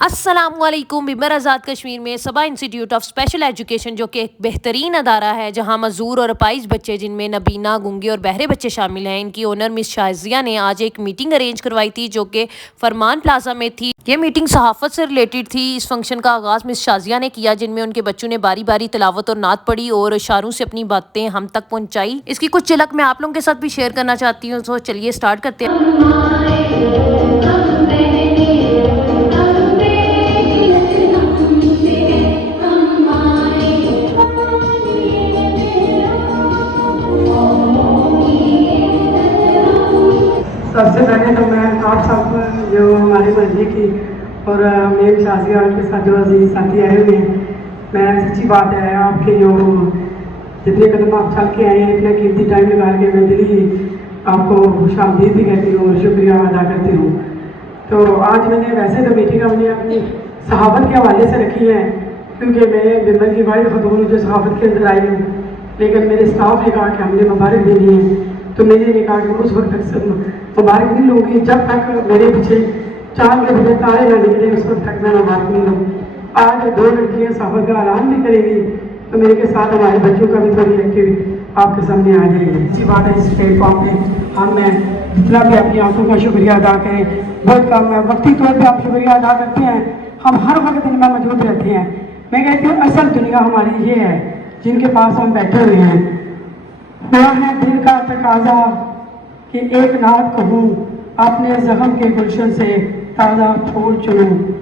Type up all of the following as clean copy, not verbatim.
السلام علیکم۔ بمر آزاد کشمیر میں صبا انسٹیٹیوٹ آف اسپیشل ایجوکیشن، جو کہ ایک بہترین ادارہ ہے جہاں معذور اور اپائج بچے جن میں نابینا، گونگے اور بہرے بچے شامل ہیں، ان کی اونر مس شازیہ نے آج ایک میٹنگ ارینج کروائی تھی جو کہ فرمان پلازا میں تھی۔ یہ میٹنگ صحافت سے ریلیٹڈ تھی۔ اس فنکشن کا آغاز مس شازیہ نے کیا، جن میں ان کے بچوں نے باری باری تلاوت اور نعت پڑھی اور اشاروں سے اپنی باتیں ہم تک پہنچائی۔ اس کی کچھ جھلک میں آپ لوگوں کے ساتھ بھی شیئر کرنا چاہتی ہوں، تو چلیے اسٹارٹ کرتے ہیں۔ سب سے پہلے تو میں آپ سب جو ہماری مرضی کی اور میم شازیہ کے ساتھ جو عزیز ساتھی آئے ہوئے ہیں، میں سچی بات ہے آپ کے جو جتنے قدم آپ چل کے آئے ہیں، اتنا قیمتی ٹائم نکال کے میں دلی آپ کو خوش آمدید بھی کہتی ہوں اور شکریہ ادا کرتی ہوں۔ تو آج میں نے ویسے تو میٹنگ ہم نے اپنی صحافت کے حوالے سے رکھی ہے، کیونکہ میں بمبر کی واحد خاتون جو صحافت کے اندر آئی ہوں، لیکن میرے اسٹاف نے کہا کہ ہم نے مبارک دینی ہے، تو میں نے کہا کہ اس وقت تک مبارک نہیں لوں گی جب تک میرے پیچھے چاند کے بجے تارے نہ نکلے، اس وقت تک میں مبارک نہیں لوں۔ آج 2 لڑکیاں صحافت کا اعلان بھی کریں گی، تو میرے کے ساتھ ہمارے بچوں کا بھی تھوڑی ایکٹیویٹی آپ کے سامنے آ جائے گی۔ اچھی بات ہے، اس پلیٹ فارم پہ ہم جتنا بھی اپنی آنکھوں کا شکریہ ادا کریں بہت کم ہے۔ وقتی طور پہ آپ شکریہ ادا کرتے ہیں، ہم ہر وقت دن میں موجود رہتے ہیں۔ میں کہتی ہوں اصل دنیا ہماری یہ ہے جن کے پاس ہم بیٹھے ہوئے ہیں۔ ہوا ہے دل کا تقاضا کہ ایک نعت کہوں، اپنے زخم کے گلشن سے تازہ پھول چنوں۔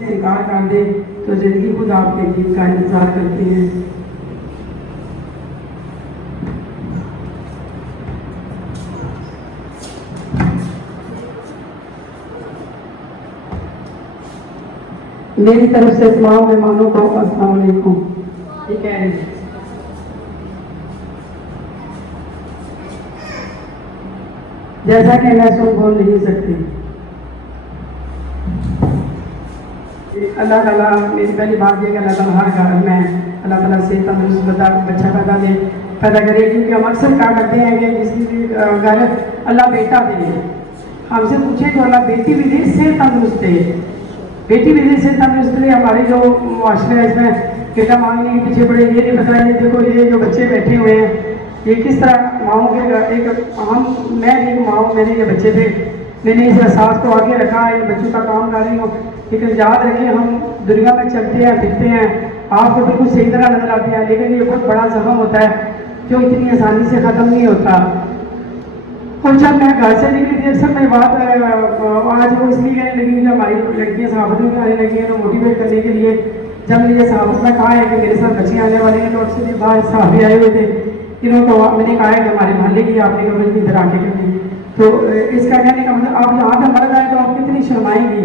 انکار کر دے تو زندگی خود آپ کے گیت کا انتظار کرتی ہے۔ میری طرف سے تمام مہمانوں کو السلام علیکم۔ ٹھیک ہے، جیسا کہ میں سن بول نہیں سکتی، اللہ تعالیٰ میری پہلی بات یہ کہ اللہ تعالیٰ ہر گھر میں اللہ تعالیٰ سے تندرست بچہ پیدا کرے، کیونکہ ہم اکثر کہا کرتے ہیں کہ جس کی گھر اللہ بیٹا دے، ہم سے پوچھیں تو اللہ بیٹی بھی دے، سے تندرست دے، بیٹی بھی دے سے تندرست دے۔ ہمارے جو معاشرے ہے اس میں بیٹا مانگنے کے پیچھے پڑے، یہ نہیں پتا ہے دیکھو یہ جو بچے بیٹھے ہوئے ہیں یہ کس طرح ماؤں کے ایک میں ایک ماؤں، میرے یہ بچے تھے، میں نے اس احساس کو آگے رکھا، ان بچوں کا کام کر رہی ہوں، لیکن یاد رکھیں ہم دنیا میں چلتے ہیں پھرتے ہیں، آپ کو بالکل صحیح طرح نظر آتے ہیں، لیکن یہ بہت بڑا زخم ہوتا ہے جو اتنی آسانی سے ختم نہیں ہوتا۔ اور جب میں گھر سے نکلی تھی، اکثر میں بات آج وہ اس لیے کہنے لگی کہ ہماری لڑکیاں صحافت میں آنے لگی ہیں موٹیویٹ کرنے کے لیے۔ جب مجھے صحافت میں کہا ہے کہ میرے ساتھ بچے آنے والے ہیں، تو اکثر سے باہر صحافی آئے ہوئے تھے، انہوں کو میں نے کہا ہے کہ ہمارے محلے کی آپ نے کبھی ادھر آ کے کرنی، تو اس کا کہنے کا مطلب آپ یہاں پہ مرد آئے تو آپ کتنی شرمائیں گی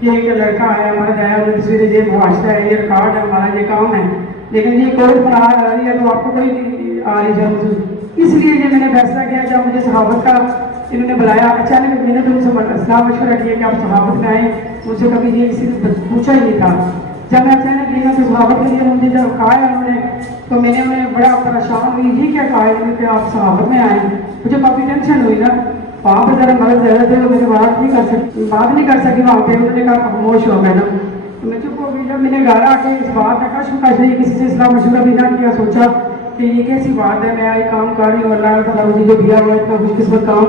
کہ ایک لڑکا آیا، مرد آیا، انہوں نے تصویریں، یہ معاشرہ ہے، یہ ریکارڈ ہے، ہمارا یہ کام ہے، لیکن یہ کووڈ پر آ رہی ہے تو آپ کو کوئی نہیں آ رہی ہے. اس لیے یہ میں نے فیصلہ کیا جب مجھے صحافت کا انہوں نے بلایا اچانک میں نے تو ان سے صلاح مشورہ کیا کہ آپ صحافت میں آئیں. مجھ سے کبھی یہ کسی نے پوچھا ہی نہیں تھا. جب میں اچانک گئی تو صحافت کے لیے مجھے جب کہا ہے انہوں نے تو میں نے انہیں بڑا پریشان ہوئی. یہ کیا کہا ہے کہ آپ صحافت میں آئیں. مجھے کافی ٹینشن ہوئی نا. وہاں پہ ذرا مرض زیادہ تھے تو مجھے بات نہیں کر سکی وہاں پہ. انہوں نے کہا خاموش ہو میڈم. تو میں چپ ہو گئی. جب میں نے گھر آ کے اس بات کا کشمکش نہیں کسی سے صلاح مشورہ بھی نہ کیا سوچا کہ یہ کیسی بات ہے. میں آئی کام کر رہی ہوں اللہ تعالیٰ مجھے جو دیا ہوا ہے اتنا خوش قسمت کام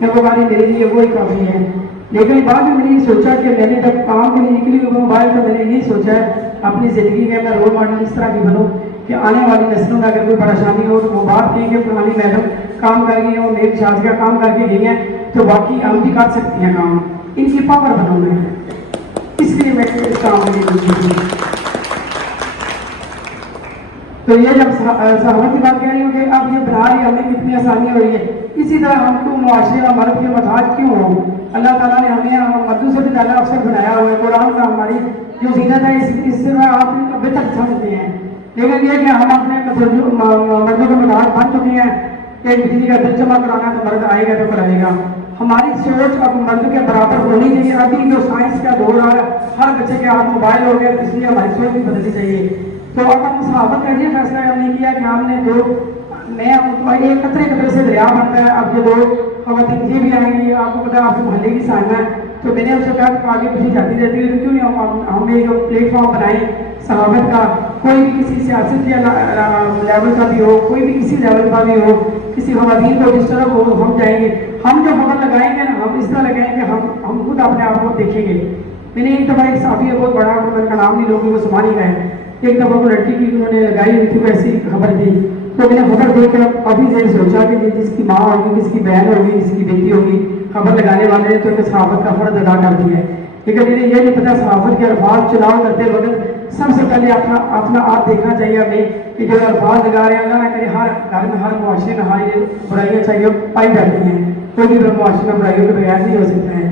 میں وہ کہا میرے لیے وہی کافی ہے. لیکن بعد میں نے یہ سوچا کہ میں نے جب کام کے لیے نکلی موبائل تو میں نے یہ سوچا ہے اپنی زندگی میں رول ماڈل اس طرح کی بنوں کہ آنے والی نسلوں میں اگر کوئی پریشانی ہو تو وہ بات کی کہ پرانی میڈم کام کر گئی ہیں اور میری شازیہ کام کر کے گئی ہیں تو باقی ہم بھی کر سکتی ہیں کام. ان کی پاور بنوں میں. اس لیے میں اس کام میں نہیں. تو یہ جب صحافت کی بات کہہ رہی ہوں کہ اب یہ بنا رہی ہمیں کتنی آسانی ہو رہی ہے. اسی طرح ہم کو معاشرے میں مرد کے محتاج کیوں ہوں. اللہ تعالیٰ نے ہمیں مردوں سے بھی زیادہ افسر بنایا ہوا ہے. قرآن کا ہماری جو زینت ہے اس سے آپ بہتر سمجھتے ہیں. لیکن یہ کہ ہم اپنے مردوں کے محتاج بن چکے ہیں کہ بجلی کا بل جمع کرانا تو مرد آئے گا تو کرائے گا. ہماری سوچ اب مرد کے برابر ہونی چاہیے. ابھی جو سائنس کا دور آ رہا ہے ہر بچے کے ہاتھ موبائل ہو گیا اس لیے ہماری سوچ بھی بدلنی چاہیے. تو اب ہم صحافت کا یہ فیصلہ ہم نے کیا کہ ہم نے ایک قطرے سے دریا بنتا ہے. اب یہ 2 خواتین یہ بھی آئیں گی. آپ کو پتا آپ کے محلے کی سائنہ ہے تو میں نے اسے کہا کہ آگے پیچھے جاتی رہتی ہے تو کیوں نہیں ہم ایک پلیٹ فارم بنائیں صحافت کا. کوئی بھی کسی سیاست کے لیول کا بھی ہو کوئی بھی کسی لیول کا بھی ہو کسی خواتین کو جس طرح ہو ہم جائیں گے. ہم جو خبر لگائیں گے نا ہم اس طرح لگائیں گے ہم خود اپنے آپ کو دیکھیں گے. میں نے ایک دفعہ ایک صحافی ہے بہت بڑا ان کا نام نہیں لوگوں کو سما نہیں گئے. ایک دفعہ کو لڑکی کی انہوں نے لگائی ہوئی تھی ویسی خبر دی تو میں نے خبر دیکھ کر کافی دیر سوچا کہ یہ جس کی ماں ہوگی کس کی بہن ہوگی کس کی بیٹی ہوگی خبر لگانے والے نے تو ایک صحافت کا فرض ادا کر دیا ہے. لیکن انہیں یہ نہیں پتا صحافت کے الفاظ چناؤ کرتے وقت سب سے پہلے اپنا آپ دیکھنا چاہیے ہمیں کہ جو الفاظ لگا رہے ہیں اللہ نہ کرے ہر گھر میں ہر معاشرے میں ہر یہ برائیاں چاہیے پائی جاتی ہیں. کوئی بھی معاشرے میں برائیوں کے بغیر نہیں ہو سکتا ہے.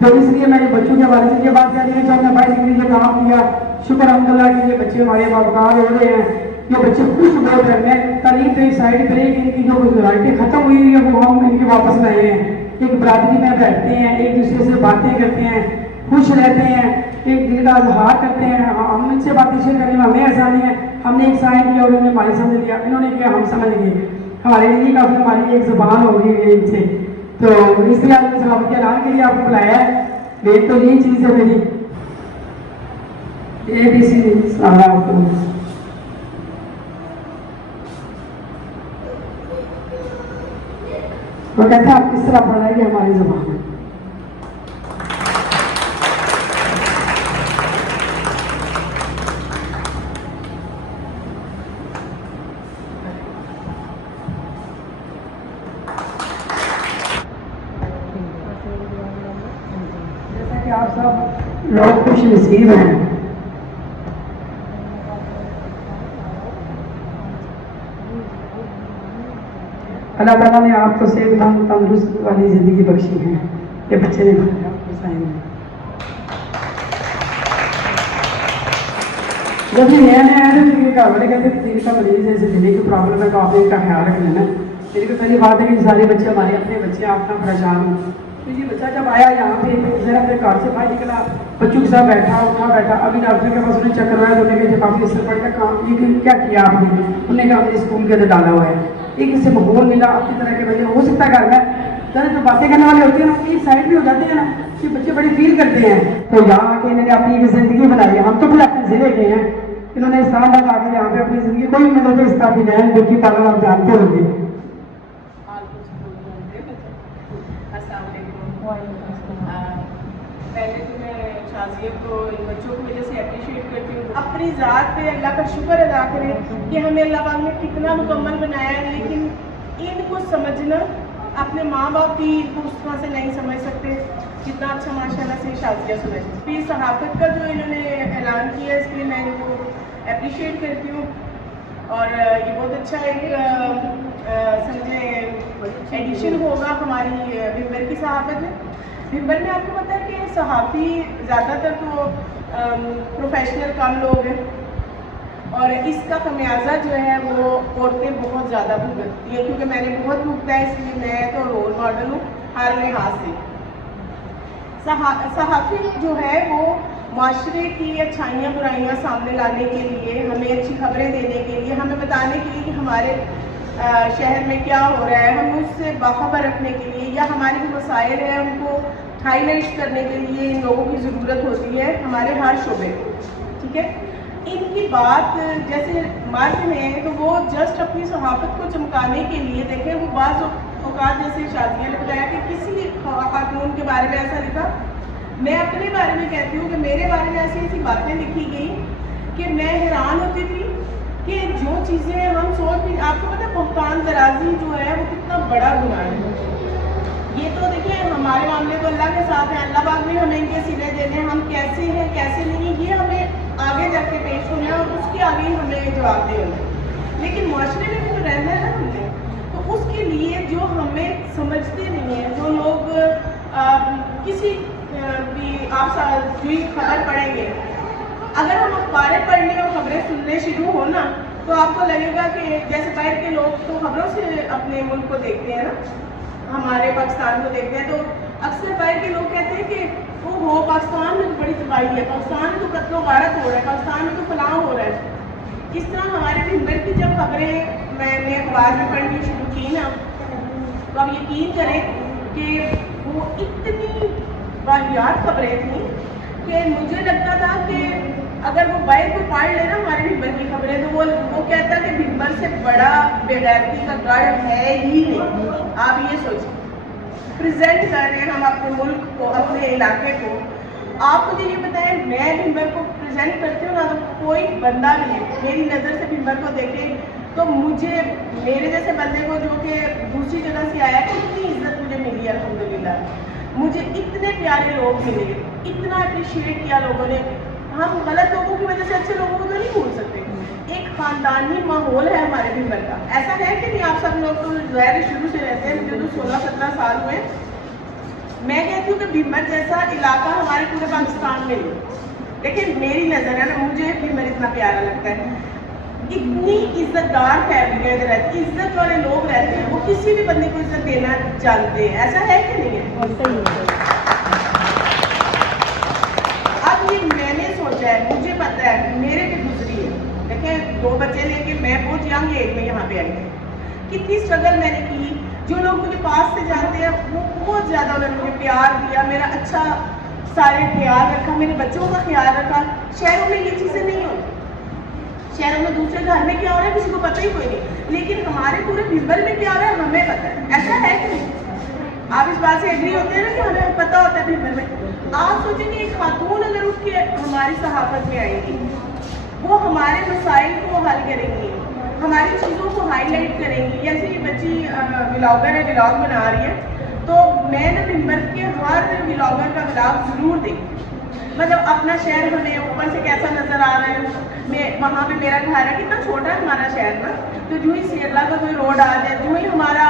تو اس لیے میں بچوں کے حوالے سے یہ بات کہہ رہی ہوں جب میں 22 ڈگری سے کام کیا شکر الحمدللہ کہ یہ بچے ہمارے باوقار ہو رہے ہیں. یہ بچے خوش بہت رہتے ہیں. تعلیم پہ سائڈ بریک ان کی جو گزارٹیں ختم ہوئی ہوئی ہے وہ ہم ان کے واپس لائے ہیں. ایک برادری میں بیٹھتے ہیں ایک دوسرے سے باتیں کرتے ہیں خوش رہتے ہیں ایک دل کا اظہار کرتے ہیں. ہم ان سے باتیں شیئر کرنے میں ہمیں آسانی ہے. ہم نے ایک سائن کیا اور انہوں نے ہماری سمجھ لیا انہوں نے کیا ہم سمجھ گئے. ہمارے لیے کافی ہماری ایک زبان ہوگی ان سے. تو اس لیے آپ نے صحافت کے اعلان کے لیے آپ کو بلایا ہے. ایک تو یہی چیز ہے میری ABC سارا آپ کو وہ کہتے ہیں آپ کس طرح پڑھ رہے ہیں ہماری زبان ہے. جیسا کہ آپ سب لوگ خوش نصیب ہیں. اللہ تعالیٰ نے آپ کو صحت مند تندرست والی زندگی بخشی ہے. یہ بچے نے جب یہ نیا نیا آیا تو گھر والے کہتے ہیں دل کا مریض ہے اسے دل کی پرابلم ہے تو آپ نے اس کا خیال رکھ لینا. میری کو پہلی بات ہے کہ سارے بچے ہمارے اپنے بچے آپ کا پریشان ہوں. تو یہ بچہ جب آیا یہاں پہ ذرا اپنے گھر سے باہر نکلا بچوں کے ساتھ بیٹھا اٹھا بیٹھا. ابھی ڈاکٹر کے پاس انہیں چیک کروایا تو انہیں کہ کافی اثر پڑ گیا. کام یہ کیا کیا آپ نے انہوں نے کہا ہم نے اسکول کے اندر ڈالا ہوا ہے. ایک اس سے ماحول ملا آپ کی طرح کے بھائی ہو سکتا ہے گھر میں جو باتیں کرنے والے ہوتے ہیں نا ایک سائڈ بھی ہو جاتے ہیں نا کہ بچے بڑی فیل کرتے ہیں. تو یہاں آ کے انہوں نے اپنی ایک زندگی بنائی. ہم تو پھر اپنے ضلع کے ہیں انہوں نے اسلام آباد آ کے یہاں پہ اپنی زندگی کوئی مطلب اس کا بھی نین بیٹی پالن آپ جانتے ہوں گے. پہلے تو میں شازیہ کو ان بچوں کی وجہ سے اپریشیٹ کرتی ہوں. اپنی ذات پہ اللہ کا شکر ادا کریں کہ ہمیں اللہ پاک نے کتنا مکمل بنایا ہے. لیکن ان کو سمجھنا اپنے ماں باپ بھی ان کو اس طرح سے نہیں سمجھ سکتے جتنا اچھا ماشاء اللہ سے شازیہ سمجھتے. پھر صحافت کا جو انہوں نے اعلان کیا ہے اس کے لیے میں ان کو اپریشیٹ کرتی ہوں. اور یہ بہت اچھا ایک سمجھیں ایڈیشن ہوگا ہماری ممبر کی صحافت میں. ممبر میں آپ کو پتہ ہے کہ صحافی زیادہ تر تو پروفیشنل کم لوگ ہیں اور اس کا خمیازہ جو ہے وہ عورتیں بہت زیادہ بھگتتی ہیں، کیونکہ میں نے بہت بھگتا ہے، اس لیے میں تو رول ماڈل ہوں ہر لحاظ سے۔ صحافی جو ہے وہ معاشرے کی اچھائیاں برائیاں سامنے لانے کے لیے، ہمیں اچھی خبریں دینے کے لیے، ہمیں بتانے کے لیے کہ ہمارے شہر میں کیا ہو رہا ہے، ہم اس سے باخبر رکھنے کے لیے، یا ہمارے جو مسائل ہیں ان کو ہائی لائٹ کرنے کے لیے ان لوگوں کی ضرورت ہوتی ہے ہمارے ہر شعبے کو، ٹھیک ہے۔ ان کی بات جیسے مرد ہیں تو وہ جسٹ اپنی صحافت کو چمکانے کے لیے، دیکھیں وہ بعض اوقات جیسے شادیہ نے بتایا کہ کسی خاتون کے بارے میں ایسا لکھا، میں اپنے بارے میں کہتی ہوں کہ میرے بارے میں ایسی ایسی باتیں لکھی گئیں کہ میں حیران ہوتی تھی کہ جو چیزیں ہم سوچ بھی، آپ کو پتہ ہے بہتان درازی جو ہے وہ کتنا بڑا گناہ ہے۔ یہ تو دیکھیں ہمارے معاملے تو اللہ کے ساتھ ہیں، اللہ پاک بھی ہمیں ان کے سلے دے دیں، ہم کیسے ہیں کیسے نہیں یہ ہمیں آگے جا کے پیش ہونا ہے اور اس کے آگے ہمیں جواب دے ہونا ہے، لیکن معاشرے میں بھی تو رہنا ہے نا ہم نے، تو اس کے لیے جو ہمیں سمجھتے نہیں ہیں، جو لوگ کسی بھی آپ جو خبر پڑھیں گے، اگر ہم اخباریں پڑھنے اور خبریں سننے شروع ہو نا تو آپ کو لگے گا کہ جیسے باہر کے لوگ تو خبروں سے اپنے ملک کو دیکھتے ہیں نا، ہمارے پاکستان کو دیکھتے ہیں، تو اکثر باہر کے لوگ کہتے ہیں کہ وہ ہو پاکستان میں تو بڑی تباہی ہے، پاکستان میں تو قتل و غارت ہو رہا ہے، پاکستان میں تو فلاں ہو رہا ہے۔ اس طرح ہمارے بھنبر کی جب خبریں میں نے اخبار میں پڑھنی شروع کی نا تو آپ یقین کریں کہ وہ اتنی واحد خبریں تھیں کہ مجھے لگتا تھا کہ اگر وہ باہر کو پڑھ لے نا ہمارے بھنبر کی خبریں تو وہ کہتا کہ بھنبر سے بڑا بے غیرتی کا گڑھ ہے ہی نہیں۔ آپ یہ سوچیں، پریزنٹ کر رہے ہیں ہم اپنے ملک کو، اپنے علاقے کو۔ آپ مجھے یہ بتائیں، میں بھنبر کو پریزنٹ کرتی ہوں نا تو کوئی بندہ بھی میری نظر سے بھنبر کو دیکھے تو مجھے میرے جیسے بندے کو جو کہ دوسری جگہ سے آیا ہے اتنی عزت مجھے ملی الحمدللہ، مجھے اتنے پیارے لوگ ملے، اتنا اپریشیٹ کیا لوگوں نے۔ ہم غلط لوگوں کی وجہ سے اچھے لوگوں کو تو نہیں بھول سکتے، ایک خاندانی ماحول ہے ہمارے بھنبر کا، ایسا ہے کہ نہیں؟ آپ سب لوگ تو ظاہر شروع سے رہتے ہیں، مجھے تو 16-17 سال ہوئے، میں کہتی ہوں کہ بھنبر جیسا علاقہ ہمارے پورے پاکستان میں نہیں، لیکن میری نظر ہے نا مجھے بھنبر اتنا پیارا لگتا ہے، اتنی عزت دار فیملی ادھر رہتی، عزت والے لوگ رہتے ہیں، وہ کسی بھی بندے کو عزت دینا جانتے ہیں، ایسا ہے کہ نہیں ہے؟ اب یہ میں نے سوچا ہے، مجھے پتہ ہے میرے بھی گزری ہے، دیکھیں 2 بچے لے کے میں بہت ینگ ایج میں یہاں پہ آئی ہوں، کتنی اسٹرگل میں نے کی، جو لوگ مجھے پاس سے جانتے ہیں وہ بہت زیادہ انہوں نے مجھے پیار دیا، میرا اچھا سارے خیال رکھا، میرے بچوں کا خیال رکھا۔ شہروں میں یہ چیزیں نہیں ہوتی، شہروں میں دوسرے گھر میں کیا ہو رہا ہے کسی کو پتہ ہی کوئی نہیں، لیکن ہمارے پورے بھنبر میں کیا ہو رہا ہے ہمیں پتہ ہے، ایسا ہے کہ نہیں؟ آپ اس بات سے ایگری ہوتے ہیں نا کہ ہمیں پتہ ہوتا ہے بھنبر میں۔ آپ سوچیں کہ ایک خاتون اگر اٹھ کے ہماری صحافت میں آئیں گی، وہ ہمارے مسائل کو حل کریں گی، ہماری چیزوں کو ہائی لائٹ کریں گی، جیسے یہ بچی ولاگر ہے، ولاگ بنا رہی ہے، تو میں نے بھنبر کے ہر ولاگر کا ولاگ ضرور دیکھی، مطلب اپنا شہر ہمیں اوپر سے کیسا نظر آ رہا ہے، میں وہاں پہ میرا گھر ہے، کتنا چھوٹا ہے ہمارا شہر نا، تو جو ہی سیرلا کا کوئی روڈ آ جائے، جو ہی ہمارا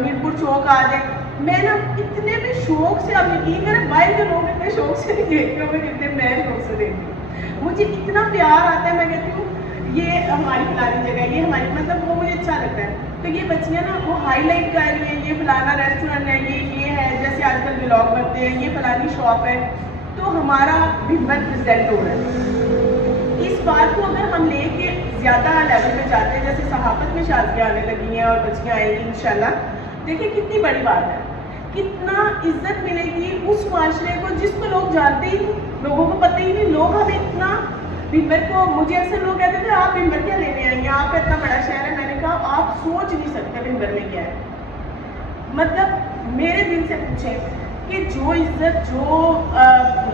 میرپور چوک آ جائے، میں نا اتنے بھی شوق سے، آپ یقین کریں باہر کے لوگ اتنے شوق سے نہیں دیکھتے ہوں کتنے میں شوق سے دیکھتی ہوں، مجھے اتنا پیار آتا ہے، میں کہتی ہوں یہ ہماری فلانی جگہ، یہ ہماری، مطلب وہ مجھے اچھا لگتا ہے۔ تو یہ بچیاں نا وہ ہائی لائٹ کر رہی ہیں، یہ فلانا ریسٹورینٹ ہے، یہ ہے، جیسے آج کل ولاگ بنتے ہیں، یہ فلانی شاپ ہے، تو ہمارا بھنبر پریزنٹ ہو رہا ہے۔ اس بات کو اگر ہم لے کے زیادہ لیول پہ جاتے ہیں، جیسے صحافت میں شادیاں آنے لگی ہیں اور بچیاں آئیں گی انشاءاللہ، دیکھیں کتنی بڑی بات ہے، کتنا عزت ملے گی اس معاشرے کو جس کو لوگ جانتے ہی نہیں، لوگوں کو پتہ ہی نہیں، لوگ ہمیں اتنا بھنبر کو، مجھے اکثر لوگ کہتے تھے آپ بھنبر کیا لینے آئی ہیں، آپ کا اتنا بڑا شہر ہے، میں نے کہا آپ سوچ نہیں سکتے بھنبر میں کیا ہے، مطلب میرے دل سے پوچھیں کہ جو عزت، جو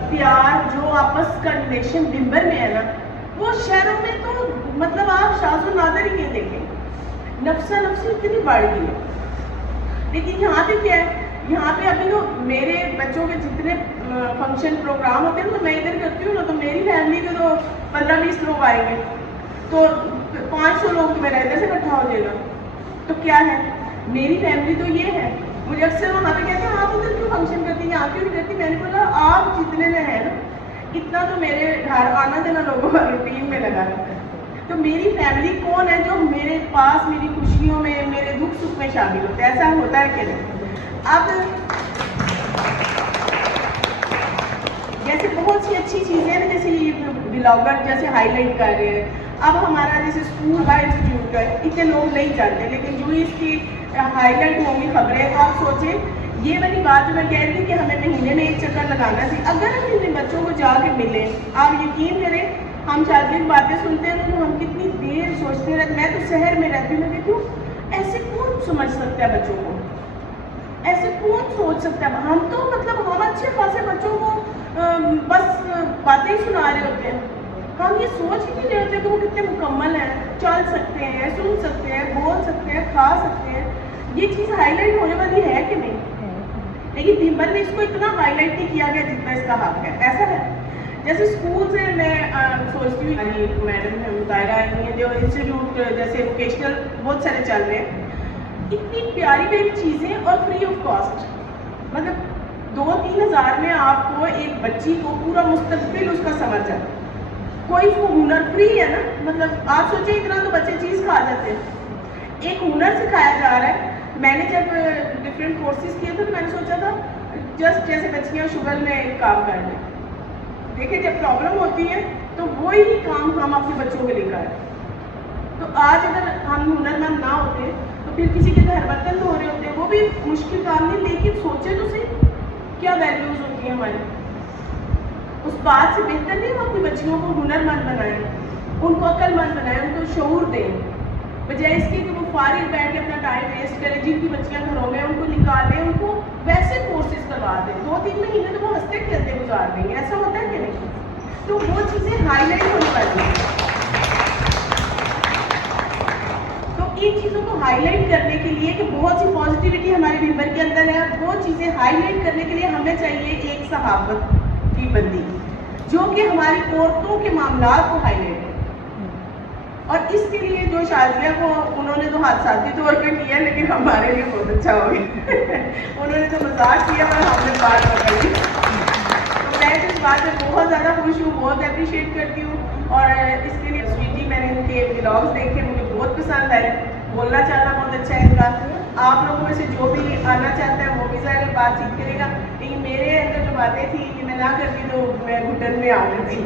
پیار، جو آپس کا ریلیشن بھنبر میں ہے نا، وہ شہروں میں تو مطلب آپ شاذ و نادر ہی نہیں دیکھیں، نفسا نفسی اتنی بڑھ گئی ہے، لیکن یہاں پہ کیا ہے، یہاں پہ ابھی تو میرے بچوں کے جتنے فنکشن پروگرام ہوتے ہیں تو میں ادھر کرتی ہوں نا، تو میری فیملی کے تو 15-20 لوگ آئیں گے، تو 500 لوگ تو میرا ادھر سے اکٹھا ہو جائے گا، تو کیا ہے میری فیملی تو یہ ہے۔ مجھے اکثر وہاں پہ کہتے ہیں آپ ادھر کیوں فنکشن کرتی ہیں، یہاں کیوں نہیں کرتی، میں نے بولا آپ جتنے میں ہیں نا اتنا تو میرے گھر آنا دینا لوگوں کا روٹین میں لگا رہتا ہے، تو میری فیملی کون ہے جو میرے پاس میری خوشیوں میں میرے دکھ سکھ میں شامل ہوتے ہیں؟ ایسا ہوتا ہے کہ نہیں؟ اب جیسے بہت سی اچھی چیزیں ہیں جیسے یہ بلاگر جیسے ہائی لائٹ کر رہے ہیں. اب ہمارا جیسے اسکول کا انسٹیٹیوٹ ہے اتنے لوگ نہیں جانتے, لیکن جو اس کی ہائی لائٹ ہوں گی خبریں تو آپ سوچیں یہ والی بات جو میں کہہ رہی تھی کہ ہمیں مہینے میں ایک چکر لگانا تھی, اگر ہم ان بچوں کو جا کے ملیں, آپ یقین کریں ہم شادی کی باتیں سنتے ہیں تو ہم کتنی دیر سوچتے رہتے. میں تو شہر میں رہتی ہوں, میں کہتی ہوں ایسے کون سمجھ سکتا ہے بچوں کو, ایسے کون سوچ سکتا ہے. ہم تو مطلب ہم اچھے خاصے بچوں کو بس باتیں ہی سنا رہے ہوتے ہیں, ہم یہ سوچ ہی نہیں رہے ہوتے کہ وہ کتنے مکمل ہیں, چل سکتے ہیں, سن سکتے ہیں, بول سکتے ہیں, کھا سکتے ہیں. یہ چیز ہائی لائٹ ہونے والی ہے کہ نہیں؟ لیکن بھیمبر میں اس کو اتنا ہائی لائٹ نہیں کیا گیا جتنا اس کا حق ہے. ایسا ہے جیسے اسکول سے میں سوچتی ہوں میڈم ہے مطالعہ آئی ہیں جو انسٹیٹیوٹ جیسے ووکیشنل بہت سارے چل رہے ہیں, اتنی پیاری پیاری چیزیں اور فری آف کاسٹ, مطلب 2-3 ہزار میں آپ کو ایک بچی کو پورا مستقبل اس کا سمجھ جاتا ہے. کوئی وہ ہنر فری ہے نا, مطلب آپ سوچیں اتنا تو بچے چیز کھا جاتے ہیں. ایک ہنر سکھایا جا رہا ہے. میں نے جب ڈفرینٹ کورسز کیے تھے تو میں نے سوچا تھا جسٹ جیسے بچیاں شوگر میں ایک کام کر لیں. دیکھیں جب پرابلم ہوتی ہے تو وہی کام ہم اپنے بچوں کے لیے کریں. تو آج اگر ہم ہنر مند نہ ہوتے تو پھر کسی کے گھر برتن دھو رہے ہوتے, وہ بھی مشکل کام نہیں, لیکن سوچے تو صحیح کیا ویلیوز ہوتی ہیں ہماری. اس بات سے بہتر نہیں ہم اپنی بچیوں کو ہنر مند بنائیں, ان کو عقل مند بنائیں, ان کو شعور دیں, بجائے اس کے کہ وہ فارغ بیٹھ کے اپنا ٹائم ویسٹ کریں. جن کی بچیاں گھروں میں ان کو نکالیں, ان کو ویسے کورسز کروا دیں. 2-3 مہینے تو وہ ہنستے کھیلتے گزار دیں گے. ایسا ہوتا ہے کہ نہیں؟ تو وہ چیزیں ہائی لائٹ ہونے والی ہیں. تو ان چیزوں کو ہائی لائٹ کرنے کے لیے کہ بہت سی پازیٹیوٹی ہمارے بھیمبر کے اندر ہے, وہ چیزیں ہائی لائٹ کرنے کے لیے ہمیں چاہیے ایک صحافت کی بندی جو کہ ہماری عورتوں کے معاملات کو ہائی لائٹ کرے. اور اس کے لیے جو شازیہ کو انہوں نے تو حادثاتی طور پہ کیا, لیکن ہمارے لیے بہت اچھا ہو گیا. انہوں نے تو مذاق کیا پر ہم نے بات پکڑی. تو میں اس بات سے بہت زیادہ خوش ہوں, بہت اپریشیٹ کرتی ہوں. اور اس کے لیے سویٹی میں نے ان کے ولاگس دیکھے, مجھے بہت پسند آئے. بولنا چاہنا بہت اچھا ہے ان کا. آپ لوگوں میں سے جو بھی آنا چاہتا ہے وہ بھی ظاہر بات چیت کرے گا, لیکن میرے اندر جو باتیں تھیں کہ میں نہ کرتی تو میں گھٹن میں آ جاتی.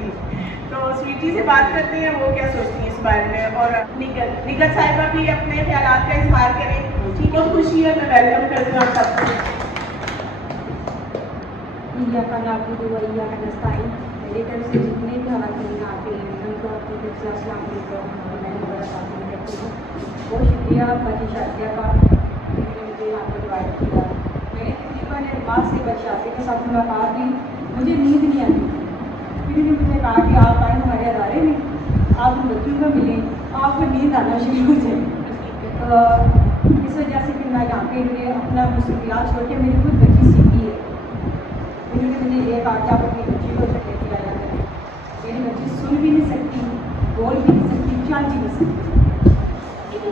تو سویٹی سے بات کرتے ہیں وہ کیا سوچتی ہیں اس بارے میں, اور نگہت صاحبہ بھی اپنے خیالات کا اظہار کریں. ٹھیک ہے, خوشی ہے, میں ویلکم کرتی ہوں آپ سب کو. میری طرف سے جتنے بھی خواتین آتے ہیں ان کو اپنی طرف سے السلام علیکم, میں نے بڑا تعلیم کرتی ہوں. بہت شکریہ باجی شازیہ کا جنہوں نے مجھے یہاں پر انوائٹ کیا. میں نے تقریباً بعد سے باجی شازیہ کے ساتھ ملاقات کی, مجھے نیند نہیں آتی تھی. پھر بھی مجھے کہا کہ آپ آئیں ہمارے ادارے میں, آپ ان بچوں کو ملیں, آپ کو نیند آنا شروع ہو جائے. اس وجہ سے پھر میں یہاں پہ اپنا مصروفیات چھوڑ کے میری خود بچی سیکھی ہے. انہوں نے مجھے یہ کہا کہ آپ اپنی بچی کو لے کے آیا کریں. میری بچی سن بھی نہیں سکتی, بول بھی نہیں سکتی, چل بھی نہیں سکتی.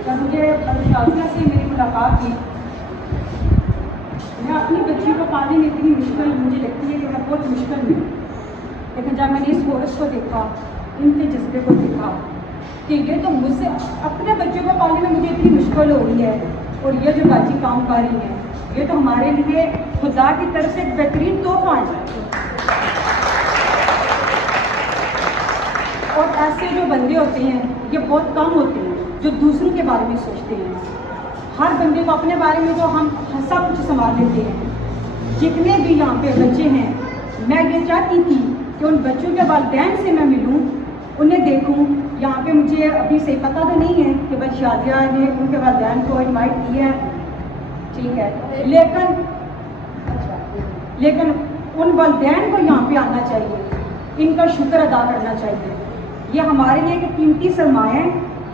جب مجھے شازیہ سے میری ملاقات کی, میں اپنی بچی کو پانے میں اتنی مشکل مجھے لگتی ہے کہ میں بہت مشکل میں ہوں. لیکن جب میں نے اس کورس کو دیکھا, ان کے جذبے کو دیکھا کہ یہ تو مجھ سے اپنے بچوں کو پالنے میں مجھے اتنی مشکل ہو رہی ہے, اور یہ جو باجی کام کر رہی ہیں یہ تو ہمارے لیے خدا کی طرف سے ایک بہترین تحفہ ہے. اور ایسے جو بندے ہوتے ہیں یہ بہت کم ہوتے ہیں جو دوسروں کے بارے میں سوچتے ہیں. ہر بندے کو اپنے بارے میں تو ہم سب کچھ سنبھال لیتے ہیں. جتنے بھی یہاں پہ بچے ہیں, میں یہ چاہتی تھی کہ ان بچوں کے والدین سے میں ملوں, انہیں دیکھوں. یہاں پہ مجھے ابھی سے پتہ تو نہیں ہے کہ بھائی شازیہ نے ان کے والدین کو انوائٹ کیا ہے, ٹھیک ہے, لیکن ان والدین کو یہاں پہ آنا چاہیے, ان کا شکر ادا کرنا چاہیے. یہ ہمارے لیے ایک قیمتی سرمایہ ہے,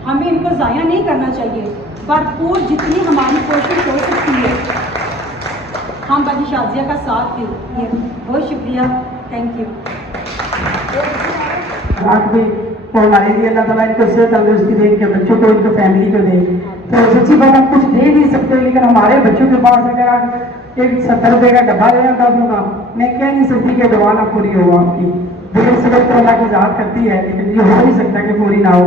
ہمیں ان کو ضائع نہیں کرنا چاہیے. بھرپور جتنی ہماری کوشش ہو سکتی ہے ہم باجی شازیہ کا ساتھ دیں. بہت شکریہ, تھینک یو. آج بھی اور ہمارے لیے اللہ تعالیٰ ان کو صحت تندرستی دے, ان کے بچوں کو, ان کو فیملی کو دے. تو سچی بات ہم کچھ دے نہیں سکتے, لیکن ہمارے بچوں کے پاس اگر آپ ایک 70 روپے کا ڈبہ لے آتا دوں گا, میں کہہ نہیں سکتی کہ دعا نہ پوری ہو آپ کی. دل سے تو اللہ کی ذات کرتی ہے, لیکن یہ ہو نہیں سکتا کہ پوری نہ ہو.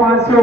500